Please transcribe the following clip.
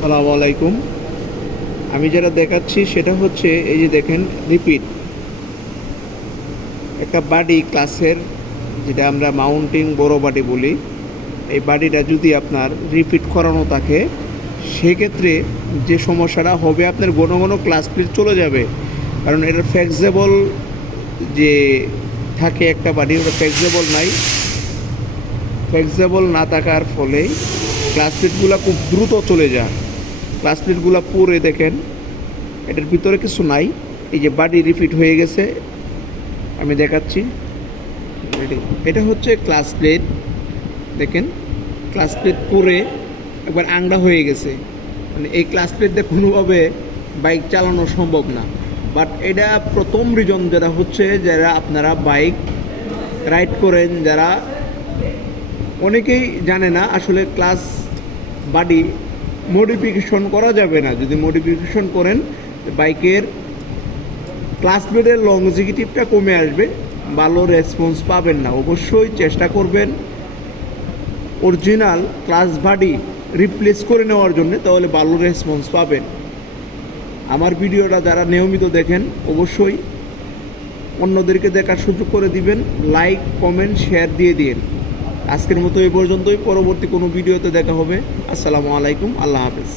সালামু আলাইকুম। আমি যেটা দেখাচ্ছি সেটা হচ্ছে, এই যে দেখেন, রিপিট। একটা বাডি ক্লাসের, যেটা আমরা মাউন্টিং বড় বাডি বলি, এই বাডিটা যদি আপনার রিপিট করানো থাকে, সেক্ষেত্রে যে সমস্যাটা হবে, আপনার ঘন ঘন ক্লাস প্লেট চলে যাবে। কারণ এটা ফ্লেক্সিবল যে থাকে একটা বাডি, ওটা ফ্লেক্সিবল নাই। ফ্লেক্সিবল না থাকার ফলে ক্লাস প্লেটগুলো খুব দ্রুত চলে যায়। ক্লাস প্লেটগুলো পরে দেখেন, এটার ভিতরে কিছু নাই। এই যে বাডি রিপিট হয়ে গেছে, আমি দেখাচ্ছি? এটা হচ্ছে ক্লাস প্লেট দেখেন। ক্লাস প্লেট পরে একবার আংড়া হয়ে গেছে। মানে এই ক্লাস প্লেট দিয়ে কোনোভাবে বাইক চালানো সম্ভব না। বাট এটা প্রথম রিজন যেটা হচ্ছে, যারা আপনারা বাইক রাইড করেন, যারা অনেকেই জানে না আসলে ক্লাস বাডি মডিফিকেশন করা যাবে না। যদি মডিফিকেশন করেন, বাইকের ক্লাস বেডের লংজিকিটিভটা কমে আসবে, ভালো রেসপন্স পাবেন না। অবশ্যই চেষ্টা করবেন অরিজিনাল ক্লাস বাডি রিপ্লেস করে নেওয়ার জন্য, তাহলে ভালো রেসপন্স পাবেন। আমার ভিডিওটা যারা নিয়মিত দেখেন, অবশ্যই অন্যদেরকে দেখার সুযোগ করে দিবেন। লাইক কমেন্ট শেয়ার দিয়ে দিন। আজকের মতো এই পর্যন্তই। পরবর্তী কোনো ভিডিওতে দেখা হবে। আসসালামু আলাইকুম। আল্লাহ হাফেজ।